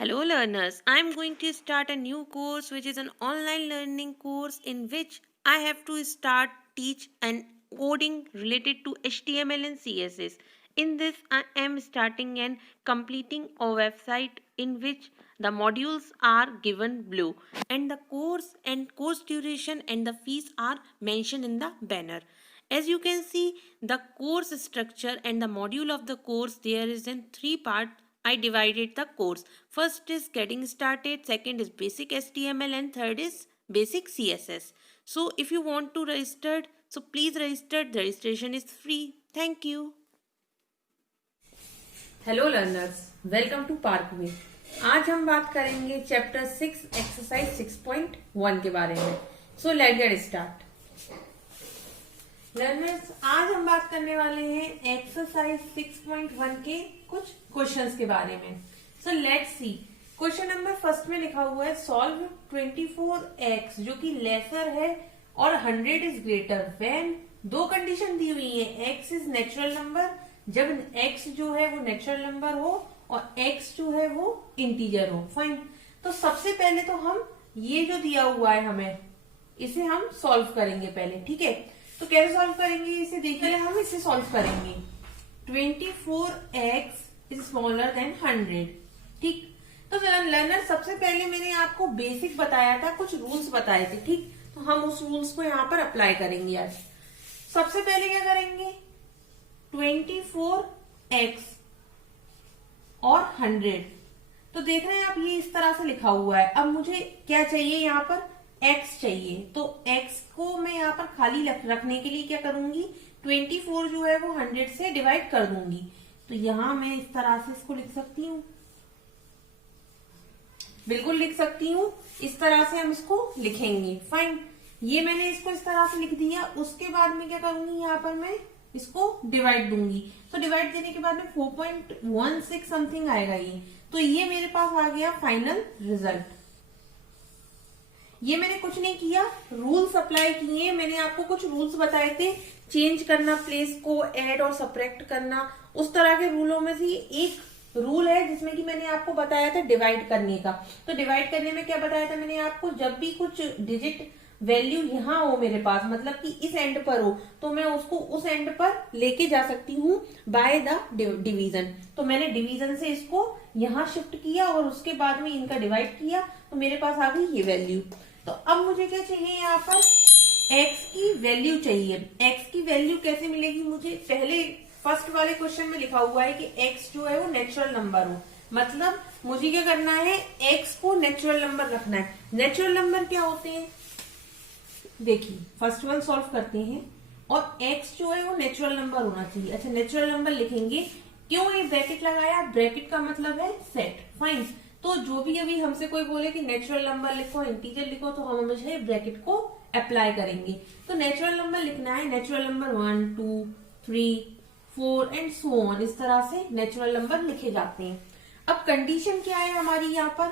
Hello, learners. I'm going to start a new course, which is an online learning course in which I have to start teach and coding related to HTML and CSS. In this, I am starting and completing a website in which the modules are given below, and the course and course duration and the fees are mentioned in the banner. As you can see, the course structure and the module of the course there is in three parts. I divided the course. First is getting started, second is basic HTML, and third is basic CSS. So if you want to register, so please register. The registration is free. Thank you. Hello learners, welcome to Parkway. आज हम बात करेंगे chapter 6 exercise 6.1 के बारे में। So let get start. Learners, आज हम बात करने वाले हैं एक्सरसाइज 6.1 के कुछ क्वेश्चंस के बारे में। So let's see. Question number first में लिखा हुआ है सॉल्व 24x जो कि लेसर है और 100 इज ग्रेटर व्हेन। दो कंडीशन दी हुई है, x इज नेचुरल नंबर, जब x जो है वो नेचुरल नंबर हो और x जो है वो इंटीजर हो। फाइन। तो सबसे पहले तो हम ये जो दिया हुआ है हमें, इसे हम सॉल्व करेंगे पहले। ठीक है, तो कैसे सॉल्व करेंगे इसे देखिए। हम इसे सॉल्व करेंगे 24x इज स्मॉलर देन 100। ठीक, तो लर्नर सबसे पहले मैंने आपको बेसिक बताया था, कुछ रूल्स बताए थे। ठीक, तो हम उस रूल्स को यहाँ पर अप्लाई करेंगे आज। सबसे पहले क्या करेंगे, 24x और 100। तो देख रहे हैं आप, ये इस तरह से लिखा हुआ है। अब मुझे क्या चाहिए, यहाँ पर x चाहिए। तो x को मैं यहाँ पर खाली रखने के लिए क्या करूंगी, 24 जो है वो 100 से डिवाइड कर दूंगी। तो यहां मैं इस तरह से इसको लिख सकती हूँ, बिल्कुल लिख सकती हूँ। इस तरह से हम इसको लिखेंगे। फाइन, ये मैंने इसको इस तरह से लिख दिया। उसके बाद में क्या करूंगी, यहाँ पर मैं इसको डिवाइड दूंगी। तो डिवाइड देने के बाद में 4.16 समथिंग आएगा ये। तो ये मेरे पास आ गया फाइनल रिजल्ट। ये मैंने कुछ नहीं किया, रूल्स अप्लाई किए। मैंने आपको कुछ रूल्स बताए थे, चेंज करना प्लेस को, ऐड और सब्ट्रैक्ट करना। उस तरह के रूलों में से एक रूल है जिसमें कि मैंने आपको बताया था डिवाइड करने का। तो डिवाइड करने में क्या बताया था मैंने आपको, जब भी कुछ डिजिट वैल्यू यहाँ हो मेरे पास, मतलब कि इस एंड पर हो, तो मैं उसको उस एंड पर लेके जा सकती हूँ बाय द डिवीजन। तो मैंने डिवीजन से इसको यहाँ शिफ्ट किया और उसके बाद में इनका डिवाइड किया, तो मेरे पास आ गई ये वैल्यू। तो अब मुझे क्या चाहिए, यहाँ पर x की वैल्यू चाहिए। x की वैल्यू कैसे मिलेगी मुझे, पहले फर्स्ट वाले क्वेश्चन में लिखा हुआ है कि x जो है वो नेचुरल नंबर हो। मतलब मुझे क्या करना है, x को नेचुरल नंबर रखना है। नेचुरल नंबर क्या होते हैं, देखिए फर्स्ट वन सॉल्व करते हैं। और x जो है वो नेचुरल नंबर होना चाहिए। अच्छा, नेचुरल नंबर लिखेंगे। क्यों ये ब्रैकेट लगाया, ब्रैकेट का मतलब है सेट। फाइन, तो जो भी अभी हमसे कोई बोले कि नेचुरल नंबर लिखो, इंटीजर लिखो, तो हम हमेशा ब्रैकेट को अप्लाई करेंगे। तो नेचुरल नंबर लिखना है, natural number 1 2 3 4 and so on, इस तरह से नेचुरल नंबर लिखे जाते हैं। अब कंडीशन क्या है हमारी, यहाँ पर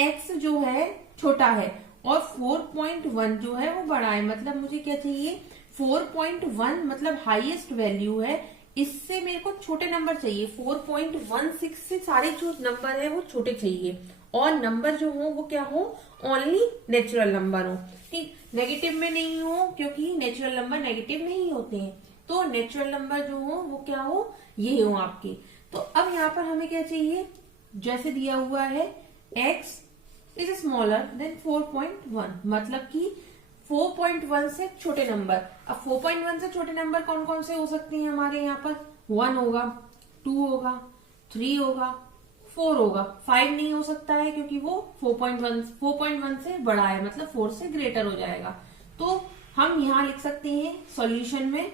x जो है छोटा है और 4.1 जो है वो बड़ा है। मतलब मुझे क्या चाहिए, 4.1 मतलब हाईएस्ट वैल्यू है, इससे मेरे को छोटे नंबर चाहिए। 4.16 से सारे जो नंबर है वो छोटे चाहिए, और नंबर जो हो वो क्या हो, ओनली नेचुरल नंबर हो। ठीक, नेगेटिव में नहीं हो, क्योंकि नेचुरल नंबर नेगेटिव नहीं होते हैं। तो नेचुरल नंबर जो हो वो क्या हो, ये हो आपके। तो अब यहाँ पर हमें क्या चाहिए, जैसे दिया हुआ है x इज स्मॉलर देन 4.1, मतलब कि 4.1 से छोटे नंबर। अब 4.1 से छोटे नंबर कौन कौन से हो सकते हैं हमारे यहाँ पर, 1 होगा, 2 होगा, 3 होगा, 4 होगा। 5 नहीं हो सकता है क्योंकि वो 4.1 से बड़ा है, मतलब 4 से ग्रेटर हो जाएगा। तो हम यहाँ लिख सकते हैं सॉल्यूशन में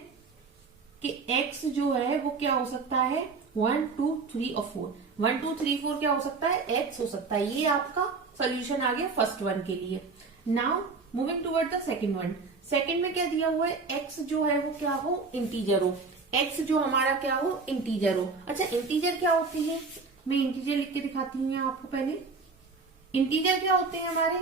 कि x जो है वो क्या हो सकता है, 1 2 3 और 4। 1 2 3 4 क्या हो सकता है, x हो सकता है। ये आपका सोल्यूशन आ गया फर्स्ट वन के लिए। Now moving toward the second one. Second में क्या दिया हुआ है, x जो है वो क्या हो, इंटीजर हो। x जो हमारा क्या हो, इंटीजर हो। अच्छा, इंटीजर क्या होती है, मैं इंटीजर लिख के दिखाती हूँ आपको पहले। इंटीजर क्या होते हैं हमारे,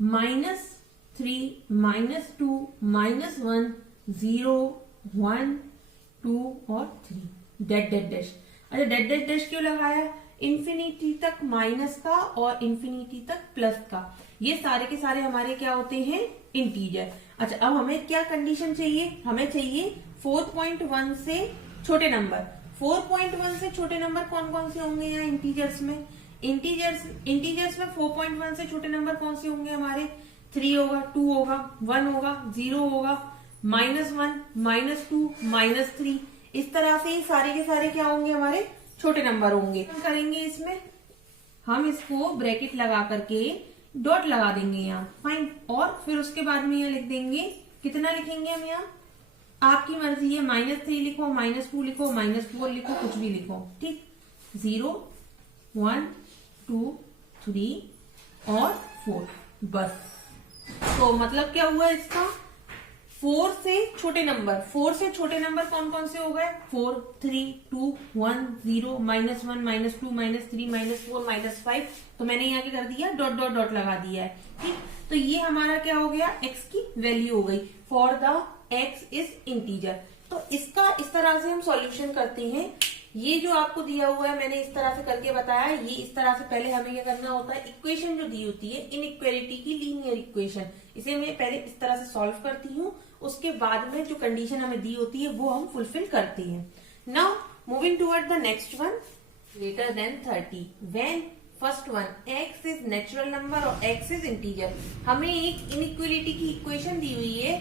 -3 -2 -1 0 1 2 और 3 डैश डैश डैश। अच्छा, डैश डैश डैश क्यों लगाया, इंफिनिटी तक माइनस का और इंफिनिटी तक प्लस का, ये सारे के सारे हमारे क्या होते हैं, इंटीजर। अच्छा, अब हमें क्या कंडीशन चाहिए, हमें चाहिए 4.1 से छोटे नंबर। 4.1 से छोटे नंबर कौन कौन से होंगे यहाँ इंटीजर्स में, इंटीजर्स में 4.1 से छोटे नंबर कौन से होंगे हमारे, 3 होगा, 2 होगा, 1 होगा, 0 होगा, -1, -2, -3, इस तरह से ये सारे के सारे क्या होंगे हमारे छोटे नंबर होंगे। हम करेंगे इसमें, हम इसको ब्रैकेट लगा करके डॉट लगा देंगे यहाँ, फाइन। और फिर उसके बाद में यहाँ लिख देंगे, कितना लिखेंगे हम यहाँ, आपकी मर्जी है, -3 लिखो, -2 लिखो, -4 लिखो, कुछ भी लिखो, ठीक। 0, 1, 2, 3 और 4, बस। तो मतलब क्या हुआ इसका, 4 से छोटे नंबर, 4 से छोटे नंबर कौन कौन से हो गए, 4, 3, 2, 1, 0, -1, -2, -3, -4, -5। तो मैंने यहाँ क्या कर दिया, डॉट डॉट डॉट लगा दिया है, ठीक। तो ये हमारा क्या हो गया, x की वैल्यू हो गई, for the x is integer. तो इसका इस तरह से हम सॉल्यूशन करते हैं। ये जो आपको दिया हुआ है मैंने इस तरह से करके बताया, ये इस तरह से पहले हमें क्या करना होता है, इक्वेशन जो दी होती है इनइक्वालिटी की लीनियर इक्वेशन, इसे मैं पहले इस तरह से सॉल्व करती हूँ, उसके बाद में जो कंडीशन हमें दी होती है वो हम फुलफिल करते हैं। Now moving toward the next one, greater than 30 when first one x is natural number और x इज इंटीजर। हमें एक इनइक्वालिटी की इक्वेशन दी हुई है,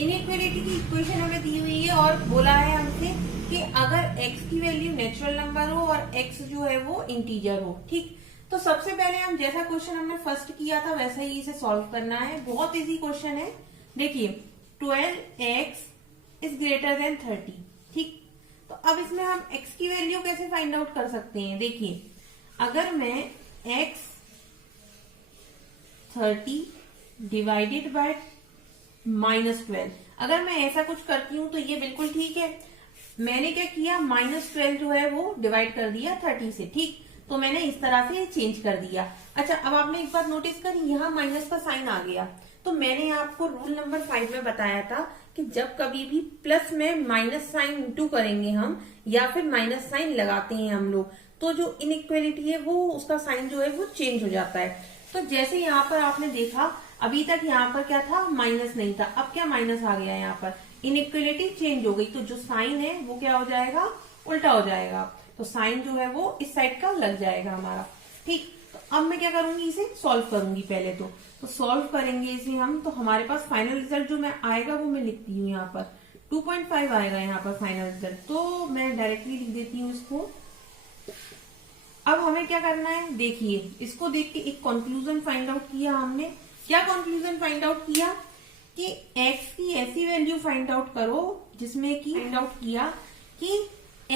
इनइक्वालिटी की इक्वेशन हमें दी हुई है और बोला है हमसे कि अगर x की वैल्यू नेचुरल नंबर हो और x जो है वो इंटीजर हो, ठीक। तो सबसे पहले हम जैसा क्वेश्चन हमने फर्स्ट किया था वैसा ही इसे सॉल्व करना है, बहुत इजी क्वेश्चन है। देखिए 12x इज ग्रेटर देन 30, ठीक। तो अब इसमें हम x की वैल्यू कैसे फाइंड आउट कर सकते हैं, देखिए अगर मैं x 30 डिवाइडेड बाय -12, अगर मैं ऐसा कुछ करती हूँ तो ये बिल्कुल ठीक है। मैंने क्या किया, -12 जो है वो डिवाइड कर दिया 30 से, ठीक। तो मैंने इस तरह से चेंज कर दिया। अच्छा, अब आपने एक बात नोटिस करी, यहाँ माइनस का साइन आ गया। तो मैंने आपको रूल नंबर 5 में बताया था कि जब कभी भी प्लस में माइनस साइन इंटू करेंगे हम, या फिर माइनस साइन लगाते हैं हम लोग, तो जो इनइक्वालिटी है वो उसका साइन जो है वो चेंज हो जाता है। तो जैसे यहाँ पर आपने देखा, अभी तक यहाँ पर क्या था, माइनस नहीं था, अब क्या माइनस आ गया, यहाँ पर इनइक्वालिटी चेंज हो गई, तो जो साइन है वो क्या हो जाएगा, उल्टा हो जाएगा। तो साइन जो है वो इस साइड का लग जाएगा हमारा, ठीक। तो अब मैं क्या करूंगी, इसे सॉल्व करूंगी पहले तो सॉल्व करेंगे इसे हम, तो हमारे पास फाइनल रिजल्ट जो मैं आएगा वो मैं लिखती हूँ यहाँ पर 2.5 आएगा यहाँ पर फाइनल रिजल्ट, तो मैं डायरेक्टली लिख देती हूँ इसको। अब हमें क्या करना है, देखिए इसको देख के एक कंक्लूजन फाइंड आउट किया हमने। क्या कंक्लूजन फाइंड आउट किया कि x की ऐसी वैल्यू फाइंड आउट करो जिसमें कि फाइंड आउट किया कि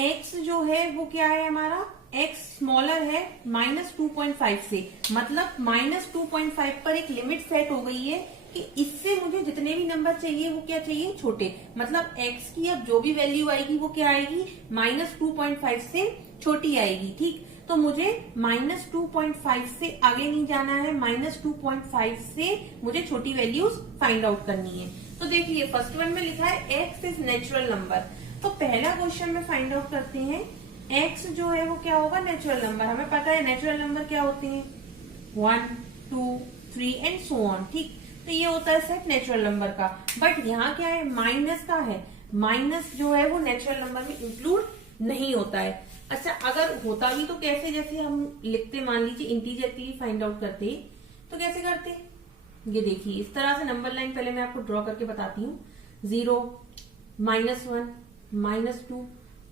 x जो है वो क्या है हमारा, x स्मॉलर है -2.5 से, मतलब -2.5 पर एक लिमिट सेट हो गई है कि इससे मुझे जितने भी नंबर चाहिए वो क्या चाहिए, छोटे। मतलब x की अब जो भी वैल्यू आएगी वो क्या आएगी, -2.5 से छोटी आएगी, ठीक। तो मुझे -2.5 से आगे नहीं जाना है, -2.5 से मुझे छोटी वैल्यूज फाइंड आउट करनी है। तो देखिए फर्स्ट वन में लिखा है x इज नेचुरल नंबर, तो पहला क्वेश्चन में फाइंड आउट करते हैं x जो है वो क्या होगा, नेचुरल नंबर। हमें पता है नेचुरल नंबर क्या होते हैं, 1, 2, 3 एंड सो ऑन, ठीक। तो ये होता है सेट नेचुरल नंबर का। बट यहाँ क्या है, माइनस का है, माइनस जो है वो नेचुरल नंबर में इंक्लूड नहीं होता है। अच्छा, अगर होता भी तो कैसे, जैसे हम लिखते, मान लीजिए इंटीजर के लिए फाइंड आउट करते तो कैसे करते, ये देखिए इस तरह से नंबर लाइन पहले मैं आपको ड्रॉ करके बताती हूँ, 0, -1, -2,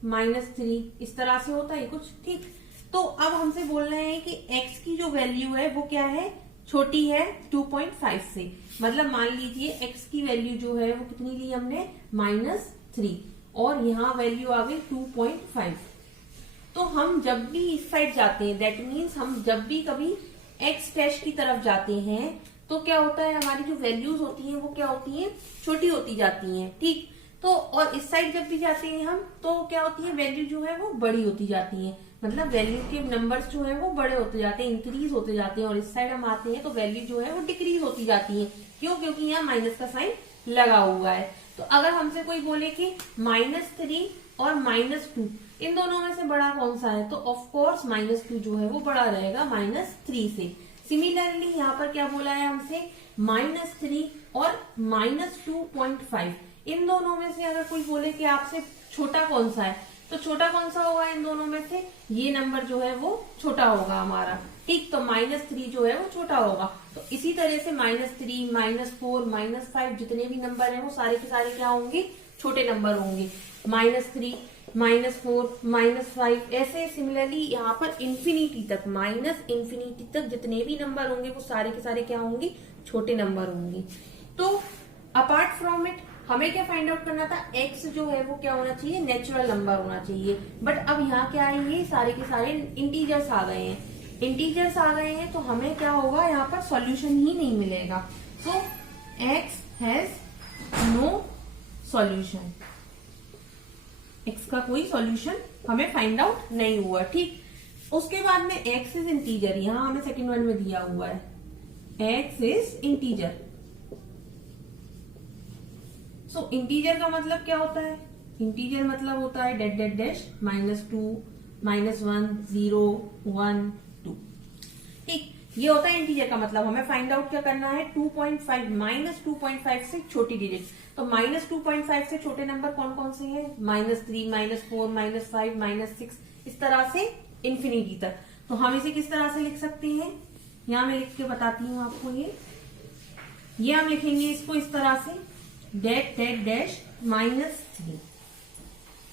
-3, इस तरह से होता है कुछ, ठीक। तो अब हमसे बोल रहे हैं कि x की जो वैल्यू है वो क्या है, छोटी है 2.5 से। मतलब मान लीजिए x की वैल्यू जो है वो कितनी ली हमने, -3, और यहाँ वैल्यू आ गई 2.5। तो हम जब भी इस साइड जाते हैं, दैट मीन्स हम जब भी कभी x डैश की तरफ जाते हैं तो क्या होता है, हमारी जो वैल्यूज होती हैं वो क्या होती हैं, छोटी होती जाती हैं, ठीक। तो और इस साइड जब भी जाते हैं हम तो क्या होती है, वैल्यू जो है वो बड़ी होती जाती है, मतलब वैल्यू के नंबर्स जो है वो बड़े होते जाते हैं, इंक्रीज होते जाते हैं। और इस साइड हम आते हैं तो वैल्यू जो है वो डिक्रीज होती जाती है, क्यों, क्योंकि यहाँ माइनस का साइन लगा हुआ है। तो अगर हमसे कोई बोले कि -3 और -2 इन दोनों में से बड़ा कौन सा है, तो ऑफ कोर्स -2 जो है वो बड़ा रहेगा -3 से। सिमिलरली यहाँ पर क्या बोला है हमसे, -3 और -2.5, इन दोनों में से अगर कोई बोले कि आपसे छोटा कौन सा है, तो छोटा कौन सा होगा इन दोनों में से, ये नंबर जो है वो छोटा होगा हमारा, ठीक। तो -3 जो है वो छोटा होगा। तो इसी तरह से -3, -4, -5 जितने भी नंबर हैं वो सारे के सारे क्या होंगे, छोटे नंबर होंगे। -3, -4, -5, ऐसे सिमिलरली यहाँ पर इंफिनिटी तक, -इंफिनिटी तक जितने भी नंबर होंगे वो सारे के सारे क्या होंगे, छोटे नंबर होंगे। तो अपार्ट फ्रॉम इट हमें क्या फाइंड आउट करना था, x जो है वो क्या होना चाहिए, नेचुरल नंबर होना चाहिए। बट अब यहाँ क्या है, ये सारे के सारे इंटीजर्स आ गए हैं, इंटीजर्स आ गए हैं, तो हमें क्या होगा, यहाँ पर सॉल्यूशन ही नहीं मिलेगा। So x has no solution, x का कोई सॉल्यूशन हमें फाइंड आउट नहीं हुआ, ठीक। उसके बाद में x इज इंटीजर, यहाँ हमें सेकेंड वन में दिया हुआ है x is integer. So integer का मतलब क्या होता है, इंटीजर मतलब होता है डेट डेट डैश -2, -1, 0, 1, 2, ठीक। ये होता है इंटीजर का मतलब। हमें फाइंड आउट क्या करना है, 2.5 -2.5 से छोटी डिजिट। तो -2.5 से छोटे नंबर कौन कौन से हैं, -3, -4, -5, -6, इस तरह से इंफिनिटी तक। तो हम इसे किस तरह से लिख सकते हैं, यहां मैं लिख के बताती हूँ आपको। ये हम लिखेंगे इसको इस तरह से, डेट डेट डैश -3,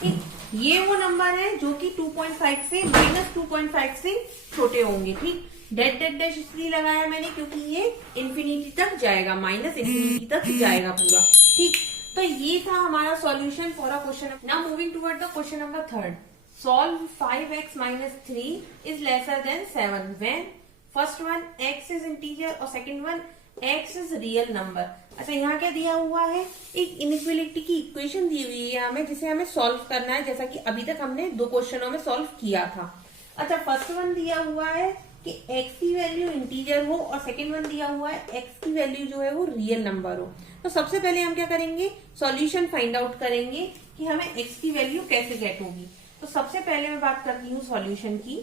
ठीक। ये वो नंबर है जो कि 2.5 से -2.5 से छोटे होंगे, ठीक। डेट डेट डैश इसलिए लगाया मैंने क्योंकि ये इंफिनिटी तक जाएगा, -इंफिनिटी तक जाएगा पूरा, ठीक। तो ये था हमारा solution for a question. Now moving toward the question number 3, solve 5x - 3 is lesser than 7 when first one x is integer और second one x is real number. अच्छा, यहाँ क्या दिया हुआ है, एक इनइक्वालिटी की इक्वेशन दी हुई है हमें, जिसे हमें सॉल्व करना है, जैसा कि अभी तक हमने 2 क्वेश्चनों में सॉल्व किया था। अच्छा, फर्स्ट वन दिया हुआ है कि x की वैल्यू इंटीजर हो और सेकंड वन दिया हुआ है x की वैल्यू जो है वो रियल नंबर हो। तो सबसे पहले हम क्या करेंगे, सॉल्यूशन फाइंड आउट करेंगे कि हमें x की वैल्यू कैसे गेट होगी। तो सबसे पहले मैं बात करती हूँ सॉल्यूशन की।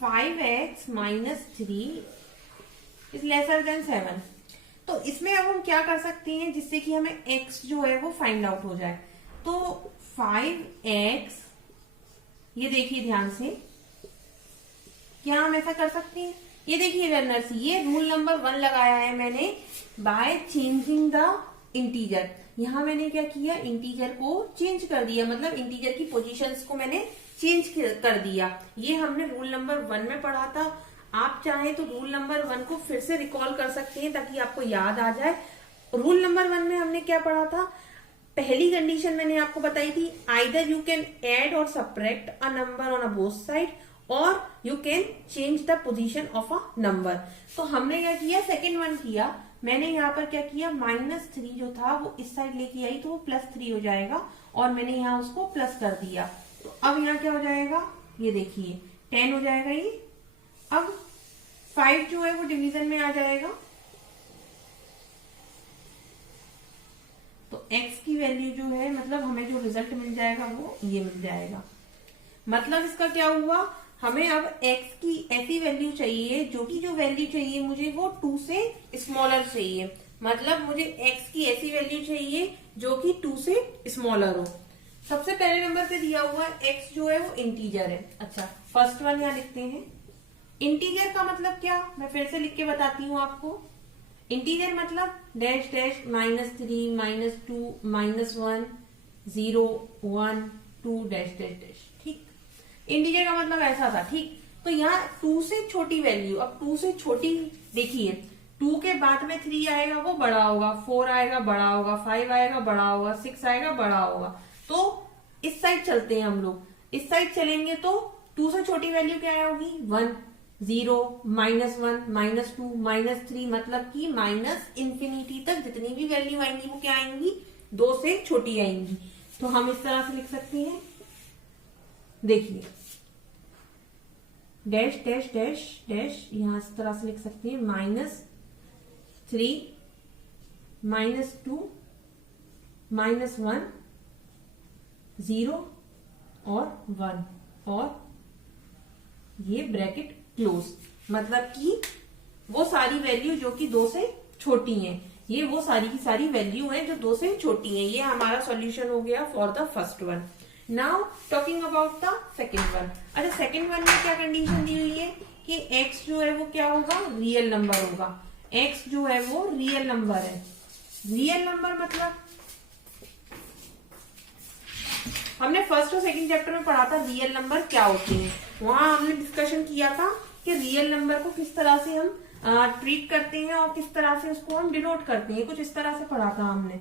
5x - 3 is lesser than 7। तो इसमें अब हम क्या कर सकते हैं जिससे कि हमें x जो है वो फाइंड आउट हो जाए। तो 5x, ये देखिए ध्यान से, क्या हम ऐसा कर सकते हैं, ये देखिए लर्नर्स, ये रूल नंबर 1 लगाया है मैंने, बाय चेंजिंग द इंटीजर। यहां मैंने क्या किया, इंटीजर को चेंज कर दिया, मतलब इंटीजर की पोजीशंस को मैंने चेंज कर दिया। ये हमने रूल नंबर 1 में पढ़ा था। आप चाहें तो रूल नंबर 1 को फिर से रिकॉल कर सकते हैं ताकि आपको याद आ जाए। रूल नंबर 1 में हमने क्या पढ़ा था, पहली कंडीशन मैंने आपको बताई थी, आइदर यू कैन ऐड और subtract a number on a both side और you can change the position of a number. तो हमने क्या किया, सेकेंड वन किया। मैंने यहाँ पर क्या किया, -3 जो था वो इस साइड लेके आई तो वो +3 हो जाएगा और मैंने यहाँ उसको प्लस कर दिया। तो अब यहाँ क्या हो जाएगा, ये देखिए 10 हो जाएगा ये। अब 5 जो है वो डिवीजन में आ जाएगा, तो x की वैल्यू जो है, मतलब हमें जो रिजल्ट मिल जाएगा वो ये मिल जाएगा। मतलब इसका क्या हुआ, हमें अब x की ऐसी वैल्यू चाहिए जो वैल्यू चाहिए मुझे वो 2 से स्मॉलर चाहिए। मतलब मुझे x की ऐसी वैल्यू चाहिए जो कि 2 से स्मॉलर हो। सबसे पहले नंबर पे दिया हुआ x जो है वो इंटीजर है। अच्छा, फर्स्ट वन यहाँ लिखते हैं। इंटीजर का मतलब क्या, मैं फिर से लिख के बताती हूँ आपको। इंटीजर मतलब dash dash -3, -2, -1, 0, 1, 2 dash dash dash, ठीक। इंटीजर का मतलब ऐसा था, ठीक। तो यहाँ 2 से छोटी वैल्यू, अब 2 से छोटी देखिए, 2 के बाद में 3 आएगा वो बड़ा होगा, 4 आएगा बड़ा होगा, 5 आएगा बड़ा होगा, 6 आएगा बड़ा होगा। तो इस साइड चलते हैं हम लोग, इस साइड चलेंगे तो 2 से छोटी वैल्यू क्या होगी, 1, 0, -1, -2, -3, मतलब कि -इंफिनिटी तक जितनी भी वैल्यू आएंगी वो क्या आएंगी, 2 से छोटी आएंगी। तो हम इस तरह से लिख सकते हैं, देखिए डैश डैश डैश डैश, यहां इस तरह से लिख सकते हैं, -3, -2, -1, 0, और 1 और ये ब्रैकेट क्लोज, मतलब कि वो सारी वैल्यू जो कि 2 से छोटी हैं, ये वो सारी की सारी वैल्यू हैं जो 2 से छोटी हैं। ये हमारा सॉल्यूशन हो गया for the first one. Now talking about the second one. अच्छा, सेकेंड वन में क्या कंडीशन दी हुई है कि x जो है वो क्या होगा, रियल नंबर होगा। x जो है वो रियल नंबर है। रियल नंबर मतलब हमने फर्स्ट और सेकंड चैप्टर में पढ़ा था रियल नंबर क्या होते हैं। वहां हमने डिस्कशन किया था कि रियल नंबर को किस तरह से हम ट्रीट करते हैं और किस तरह से उसको हम डिनोट करते हैं, कुछ इस तरह से पढ़ा था हमने।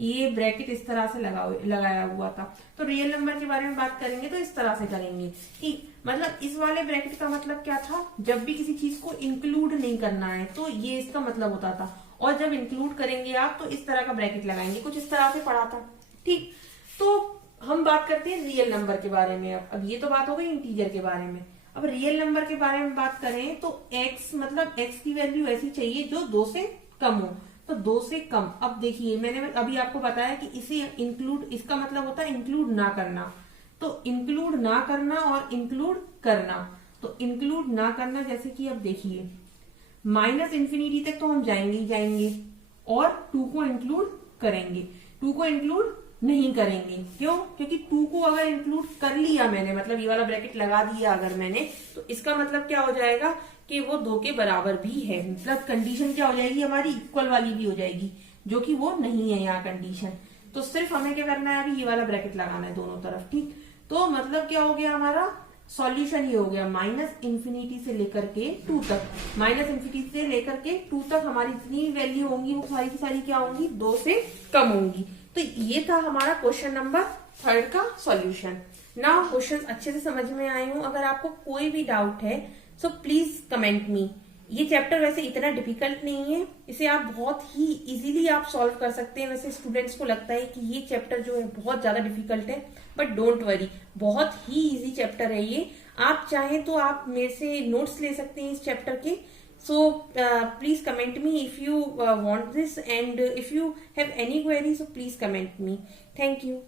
ये ब्रैकेट इस तरह से लगाया हुआ था। तो रियल नंबर के बारे में बात करेंगे तो इस तरह से करेंगे कि मतलब इस वाले ब्रैकेट का मतलब क्या था, जब भी किसी चीज को इंक्लूड नहीं करना है तो ये इसका मतलब होता था, और जब इंक्लूड करेंगे आप तो इस तरह का ब्रैकेट लगाएंगे, कुछ इस तरह से पढ़ा था। ठीक, तो हम बात करते हैं रियल नंबर के बारे में। अब ये तो बात हो गई इंटीजर के बारे में। अब रियल नंबर के बारे में बात करें तो x मतलब x की वैल्यू ऐसी चाहिए जो 2 से कम हो। तो 2 से कम, अब देखिए मैंने अभी आपको बताया कि इसे इंक्लूड, इसका मतलब होता है इंक्लूड ना करना। तो इंक्लूड ना करना और इंक्लूड करना। तो इंक्लूड ना करना जैसे कि अब देखिए -∞ तक तो हम जाएंगे ही जाएंगे, और 2 को इंक्लूड करेंगे। 2 को इंक्लूड नहीं करेंगे, क्यों? क्योंकि 2 को अगर इंक्लूड कर लिया मैंने, मतलब ये वाला ब्रैकेट लगा दिया अगर मैंने, तो इसका मतलब क्या हो जाएगा कि वो 2 के बराबर भी है। मतलब कंडीशन क्या हो जाएगी हमारी, इक्वल वाली भी हो जाएगी, जो कि वो नहीं है यहाँ कंडीशन। तो सिर्फ हमें क्या करना है, अभी ये वाला ब्रैकेट लगाना है दोनों तरफ। ठीक, तो मतलब क्या हो गया हमारा सॉल्यूशन, ये हो गया -∞ से लेकर के 2 तक। -∞ से लेकर के 2 तक हमारी जितनी वैल्यू होंगी वो सारी की सारी क्या होंगी, 2 से कम होंगी। तो ये था हमारा क्वेश्चन नंबर 3 का सॉल्यूशन। ना क्वेश्चन अच्छे से समझ में आए हो, अगर आपको कोई भी डाउट है सो प्लीज कमेंट मी। ये चैप्टर वैसे इतना डिफिकल्ट नहीं है, इसे आप बहुत ही इजीली आप सॉल्व कर सकते हैं। वैसे स्टूडेंट्स को लगता है कि ये चैप्टर जो है बहुत ज्यादा डिफिकल्ट है, बट डोंट वरी, बहुत ही इजी चैप्टर है ये। आप चाहें तो आप मेरे से नोट्स ले सकते हैं इस चैप्टर के। So please comment me if you want this, and if you have any queries, so please comment me. Thank you.